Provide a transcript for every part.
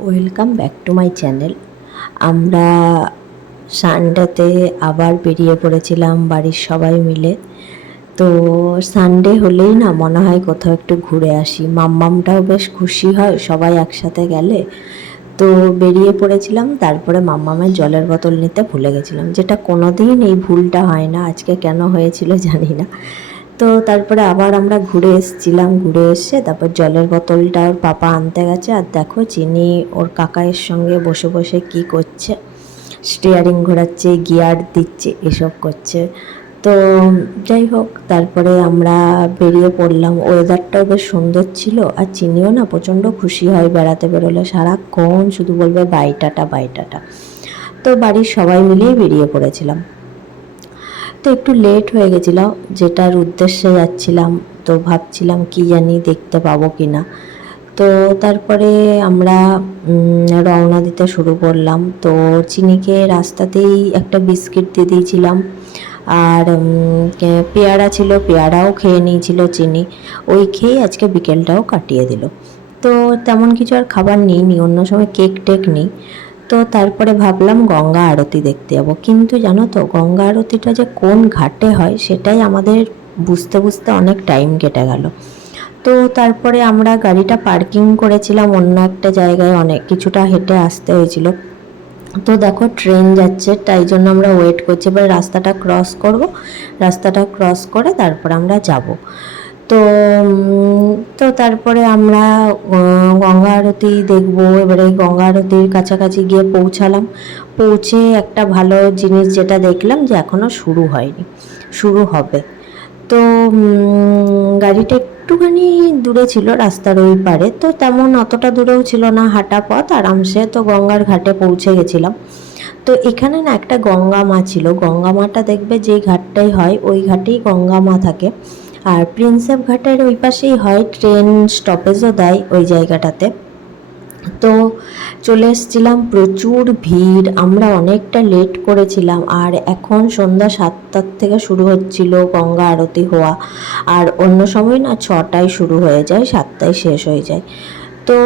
Welcome back to my channel আমরা সানডেতে আবার বেরিয়ে পড়েছিলাম বাড়ির সবাই মিলে। তো সানডে হলেই না মনে হয় কোথাও একটু ঘুরে আসি। মাম্মামটাও বেশ খুশি হয়, সবাই একসাথে গেলে। তো বেরিয়ে পড়েছিলাম, তারপরে মাম্মামের জলের বোতল নিতে ভুলে গেছিলাম। যেটা কোনোদিন এই ভুলটা হয় না, আজকে কেন হয়েছিল জানি না। তো তারপরে আবার আমরা ঘুরে এসেছিলাম, ঘুরে এসে তারপর জলের বোতলটা ওর পাপা আনতে গেছে। আর দেখো চিনি ওর কাকায়ের সঙ্গে বসে বসে কি করছে স্টিয়ারিং ঘোরাচ্ছে গিয়ার দিচ্ছে, এসব করছে। তো যাই হোক, তারপরে আমরা বেরিয়ে পড়লাম। ওয়েদারটাও বেশ সুন্দর ছিল, আর চিনিও না প্রচণ্ড খুশি হয় বেড়াতে বেরোলে। সারাক্ষণ শুধু বলবে বাইটাটা বাইটাটা তো বাড়ির সবাই মিলেই বেরিয়ে পড়েছিলাম। তো একটু লেট হয়ে গেছিল, যেটার উদ্দেশ্যে যাচ্ছিলাম, তো ভাবছিলাম কি জানি দেখতে পাবো কি না তো তারপরে আমরা রওনা দিতে শুরু করলাম। তো চিনিকে রাস্তাতেই একটা বিস্কিট দিয়ে দিয়েছিলাম। আর পেয়ারা ছিল, পেয়ারাও খেয়ে নিয়েছিল চিনি। ওই খেয়েই আজকে বিকেলটাও কাটিয়ে দিল। তো তেমন কিছু আর খাবার নিইনি, অন্য সময় কেক টেক নিই। তো তারপরে ভাবলাম গঙ্গা আরতি দেখতে যাব। কিন্তু জানো তো, গঙ্গা আরতিটা যে কোন ঘাটে হয় সেটাই আমাদের বুঝতে বুঝতে অনেক টাইম কেটে গেল। তো তারপরে আমরা গাড়িটা পার্কিং করেছিলাম অন্য একটা জায়গায়, অনেক কিছুটা হেঁটে আসতে হয়েছিল। তো দেখো ট্রেন যাচ্ছে, তাই জন্য আমরা ওয়েট করছি। এবার রাস্তাটা ক্রস করব, রাস্তাটা ক্রস করে তারপর আমরা যাব। তো তো তারপরে আমরা গঙ্গা আরতি দেখব। এবারে গঙ্গা আরতির কাছাকাছি গিয়ে পৌঁছালাম। পৌঁছে একটা ভালো জিনিস যেটা দেখলাম যে এখনও শুরু হয়নি, শুরু হবে। তো গাড়িটা একটুখানি দূরে ছিল রাস্তার ওই পারে। তো তেমন অতটা দূরেও ছিল না, হাঁটা পথ। আরামসে তো গঙ্গার ঘাটে পৌঁছে গেছিলাম। তো এখানে না একটা গঙ্গা মা ছিল। গঙ্গা মাটা দেখবে যেই ঘাটটাই হয়, ওই ঘাটেই গঙ্গা মা থাকে। আর প্রিন্সেপ ঘাটের ওই পাশেই হয় ট্রেন স্টপেজও দেয় ওই জায়গাটাতে। তো চলে এসেছিলাম, প্রচুর ভিড়, আমরা অনেকটা লেট করেছিলাম, আর এখন সন্ধ্যা সাতটার থেকে শুরু হচ্ছিল গঙ্গা আরতি হওয়া, আর অন্য সময় না ছটায় শুরু হয়ে যায়, সাতটায় শেষ হয়ে যায়। তো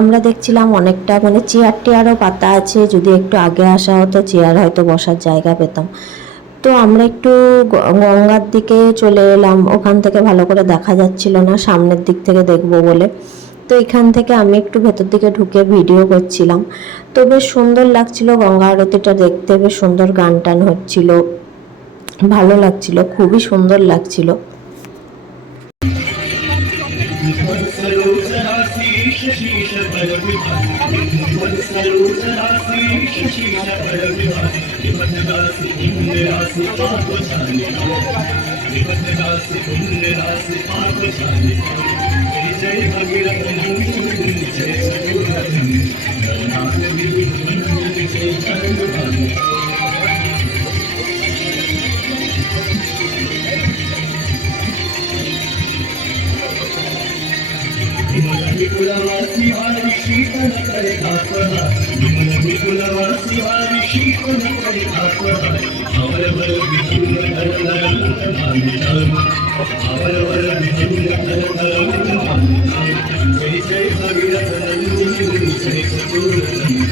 আমরা দেখছিলাম অনেকটা মানে চেয়ার টেয়ারও পাতা আছে, যদি একটু আগে আসা হতো চেয়ার হয়তো বসার জায়গা পেতাম। তো আমরা একটু গঙ্গার দিকে চলে এলাম। ওখান থেকে ভালো করে দেখা যাচ্ছিল না, সামনের দিক থেকে দেখব বলে। তো এখান থেকে আমি একটু ভেতর দিকে ঢুকে ভিডিও করছিলাম। তো বেশ সুন্দর লাগছিল গঙ্গা আরতিটা দেখতে, বেশ সুন্দর গান টান হচ্ছিল। ভালো লাগছিল, খুবই সুন্দর লাগছিল। शीश शीश पर सरोसरा शीश शीश पर विभत्तासी इंद्रासी पाप जाने विभत्तासी इंद्रासी पाप जाने जय भगीरथ जय सगुरथ रघुनाथ विभूषण जय করে থাকবা আমরা বিপুল আমার শিবা ঋষি কোন করে থাকবা আমার বড় বিপুল ধরনাম আমি নাম আমার বড় বিপুল ধরনাম আমি নাম জয় জয় ভগীরথ নন্দিনী জয় চতুর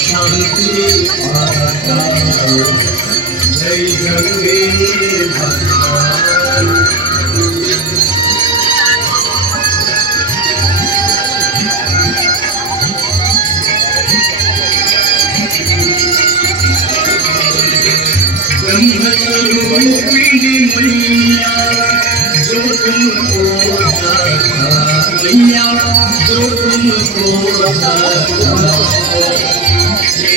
शांति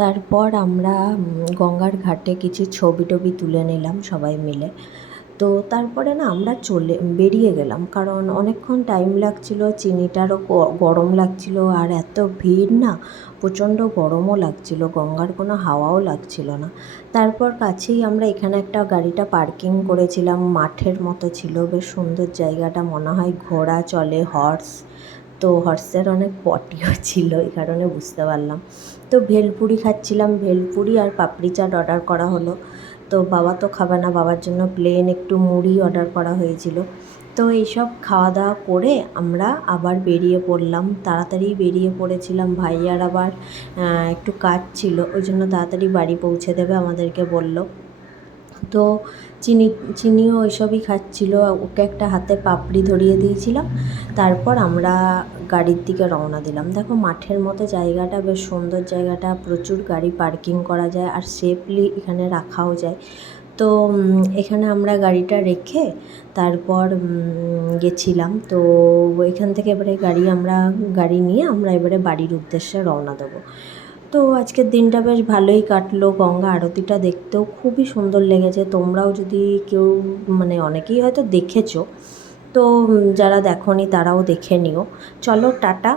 তারপর আমরা গঙ্গার ঘাটে কিছু ছবি টবি তুলে নিলাম সবাই মিলে। তো তারপরে না আমরা চলে, বেরিয়ে গেলাম। কারণ অনেকক্ষণ টাইম লাগছিল, চিনিটারও গরম লাগছিল আর এত ভিড় না, প্রচণ্ড গরমও লাগছিল, গঙ্গার কোনো হাওয়াও লাগছিল না। তারপর কাছেই আমরা এখানে একটা গাড়িটা পার্কিং করেছিলাম, মাঠের মতো ছিল, বেশ সুন্দর জায়গাটা, মনে হয় ঘোড়া চলে হর্স তো হর্সের অনেক পটিও ছিল, এই কারণে বুঝতে পারলাম। তো ভেলপুরি খাচ্ছিলাম, ভেলপুরি আর পাপড়ি চাট অর্ডার করা হলো। তো বাবা তো খাবে না, বাবার জন্য প্লেন একটু মুড়ি অর্ডার করা হয়েছিল। তো এইসব খাওয়া দাওয়া করে আমরা আবার বেরিয়ে পড়লাম। তাড়াতাড়ি বেরিয়ে পড়েছিলাম, ভাইয়ার আবার একটু কাজ ছিল, ওই জন্য তাড়াতাড়ি বাড়ি পৌঁছে দেবে আমাদেরকে বলল। তো চিনি, চিনিও ওইসবই খাচ্ছিল। ওকে একটা হাতে পাপড়ি ধরিয়ে দিয়েছিলাম। তারপর আমরা গাড়ির দিকে রওনা দিলাম। দেখো, মাঠের মতো জায়গাটা, বেশ সুন্দর জায়গাটা। প্রচুর গাড়ি পার্কিং করা যায় আর সেফলি এখানে রাখাও যায়। তো এখানে আমরা গাড়িটা রেখে তারপর গেছিলাম। তো, এখান থেকে এবারে গাড়ি আমরা, গাড়ি নিয়ে আমরা এবারে বাড়ির উদ্দেশ্যে রওনা দেবো। তো আজকের দিনটা বেশ ভালোই কাটলো। গঙ্গা আরতিটা দেখতেও খুবই সুন্দর লেগেছে। তোমরাও যদি কেউ মানে অনেকেই হয়তো দেখেছ, তো যারা দেখোনি তারাও দেখে নিও। চলো, টাটা।